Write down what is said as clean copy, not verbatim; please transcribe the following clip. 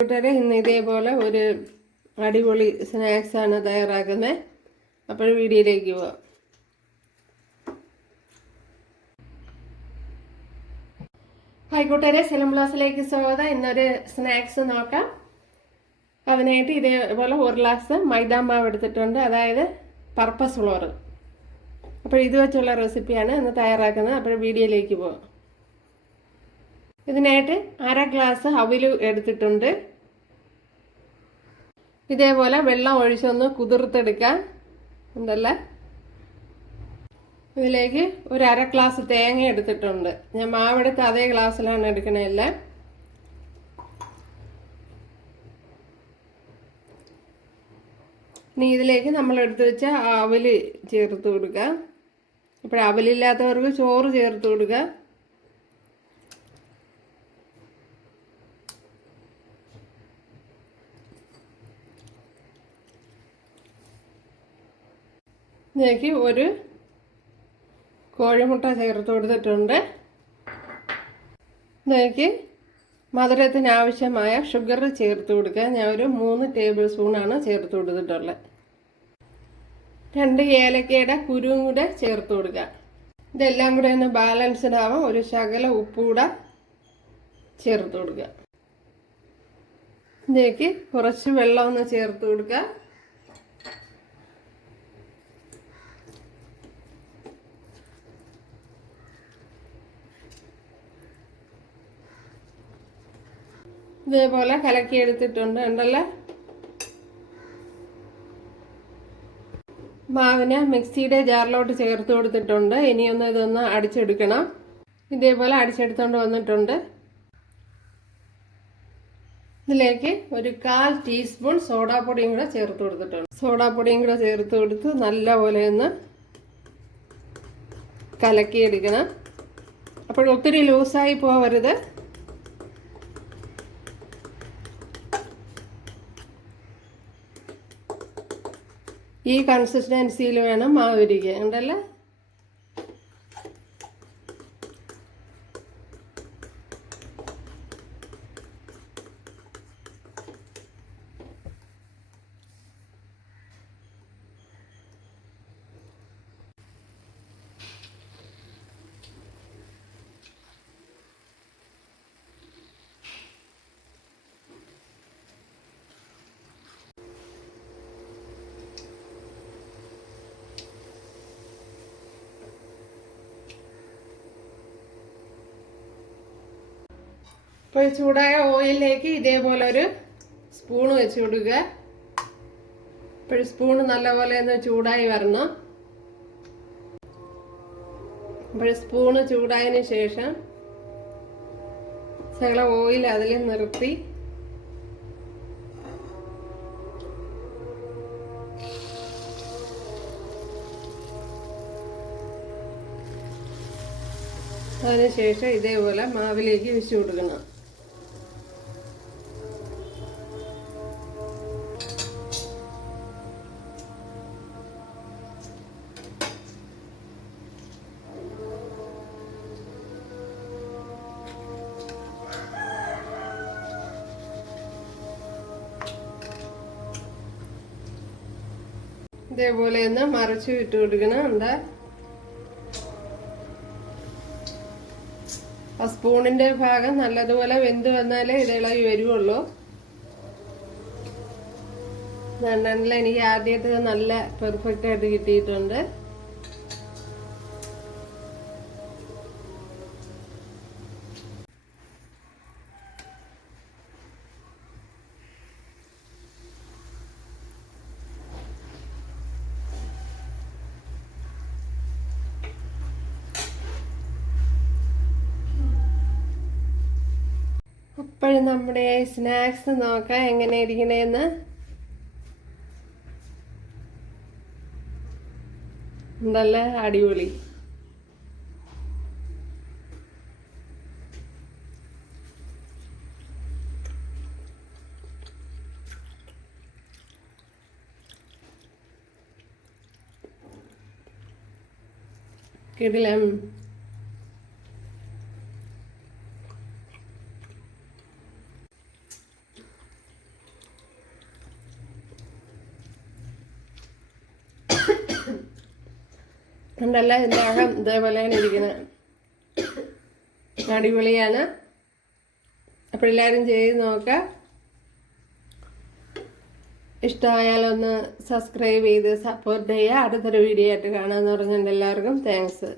കൂട്ടുകാരെ, ഇന്ന് ഇതേപോലെ ഒരു അടിപൊളി സ്നാക്സാണ് തയ്യാറാക്കുന്നത്. അപ്പോൾ വീഡിയോയിലേക്ക് പോവാം. ഹായ് കൂട്ടുകാരെ, സെലം ബ്ലോസിലേക്ക് സ്വാഗതം. ഇന്നൊരു സ്നാക്സ് നോക്കാം. അതിനായിട്ട് ഇതേപോലെ 1 ഗ്ലാസ് മൈദാ മാവ് എടുത്തിട്ടുണ്ട്, അതായത് പർപ്പസ് ഫ്ലോർ. അപ്പോൾ ഇത് വെച്ചുള്ള റെസിപ്പിയാണ് ഇന്ന് തയ്യാറാക്കുന്നത്. അപ്പോൾ വീഡിയോയിലേക്ക് പോവാം. ഇതിനായിട്ട് 1/2 ഗ്ലാസ് അവില് എടുത്തിട്ടുണ്ട്. ഇതേപോലെ വെള്ളം ഒഴിച്ചൊന്ന് കുതിർത്തെടുക്കാം. ഉണ്ടല്ലേ, ഇതിലേക്ക് ഒരു 1/2 ഗ്ലാസ് തേങ്ങ എടുത്തിട്ടുണ്ട്. ഞാൻ മാവെടുത്ത് അതേ ഗ്ലാസ്സിലാണ് എടുക്കണതല്ല. ഇനി ഇതിലേക്ക് നമ്മൾ എടുത്തു വെച്ച അവല് ചേർത്ത് കൊടുക്കുക. ഇപ്പോൾ അവലില്ലാത്തവർക്ക് ചോറ് ചേർത്ത് കൊടുക്കുക. ഇതിലേക്ക് ഒരു കോഴിമുട്ട ചേർത്ത് കൊടുത്തിട്ടുണ്ട്. ഇതിലേക്ക് മധുരത്തിന് ആവശ്യമായ ഷുഗർ ചേർത്ത് കൊടുക്കുക. ഞാൻ ഒരു 3 ടേബിൾ സ്പൂണാണ് ചേർത്ത് കൊടുത്തിട്ടുള്ളത്. 2 ഏലക്കയുടെ കുരുവും കൂടെ ചേർത്ത് കൊടുക്കുക. ഇതെല്ലാം കൂടെ ഒന്ന് ബാലൻസ്ഡ് ആവാൻ ഒരു ശകല ഉപ്പുകൂടെ ചേർത്ത് കൊടുക്കുക. ഇതിലേക്ക് കുറച്ച് വെള്ളം ഒന്ന് ചേർത്ത് കൊടുക്കുക. ഇതേപോലെ കലക്കി എടുത്തിട്ടുണ്ട്. ഉണ്ടല്ലോ, മാവിനെ മിക്സിയുടെ ജാറിലോട്ട് ചേർത്ത് കൊടുത്തിട്ടുണ്ട്. ഇനിയൊന്ന് ഇതൊന്ന് അടിച്ചെടുക്കണം. ഇതേപോലെ അടിച്ചെടുത്തോണ്ട് വന്നിട്ടുണ്ട്. ഇതിലേക്ക് ഒരു 1/4 ടീസ്പൂൺ സോഡാപ്പൊടിയും കൂടെ ചേർത്ത് കൊടുത്തിട്ടുണ്ട്. സോഡാപ്പൊടിയും കൂടെ ചേർത്ത് കൊടുത്ത് നല്ലപോലെ ഒന്ന് കലക്കിയെടുക്കണം. അപ്പോൾ ഒത്തിരി ലൂസായി പോവരുത്. ഈ കൺസിസ്റ്റൻസിയിൽ വേണം മാവ് ഇരിക്കുക. ഉണ്ടല്ലോ, ഇപ്പോൾ ചൂടായ ഓയിലിലേക്ക് ഇതേപോലെ ഒരു സ്പൂൺ വെച്ച് കൊടുക്കുക. ഇപ്പോൾ സ്പൂണ് നല്ലപോലെ ഒന്ന് ചൂടായി വരണം. അപ്പോൾ സ്പൂണ് ചൂടായതിന് ശേഷം ശകല ഓയിൽ അതിൽ നിർത്തി അതിനുശേഷം ഇതേപോലെ മാവിലേക്ക് വെച്ച് കൊടുക്കണം. ഇതേപോലെ ഒന്ന് മറിച്ച് ഇട്ട് കൊടുക്കണം. എന്താ, ആ സ്പൂണിന്റെ ഭാഗം നല്ലതുപോലെ വെന്ത് വന്നാലേ ഇത് ഇളകി വരുവുള്ളൂ. രണ്ടെണ്ണിൽ എനിക്ക് ആദ്യത്തെ നല്ല പെർഫെക്റ്റ് ആയിട്ട് കിട്ടിയിട്ടുണ്ട്. അപ്പോഴും നമ്മുടെ സ്നാക്സ് നോക്കാം എങ്ങനെ ഇരിക്കണേന്ന്. നല്ല അടിപൊളി. കിടിലം. ഉണ്ടല്ല ഇതിൻ്റെ അകം ഇതേപോലെയാണ് ഇരിക്കുന്നത്. അടിപൊളിയാണ്. അപ്പോൾ എല്ലാവരും ചെയ്ത് നോക്കാം. ഇഷ്ടമായാലൊന്ന് സബ്സ്ക്രൈബ് ചെയ്ത് സപ്പോർട്ട് ചെയ്യുക. അടുത്തൊരു വീഡിയോ ആയിട്ട് കാണാമെന്ന് പറഞ്ഞുകൊണ്ട് എല്ലാവർക്കും താങ്ക്സ്.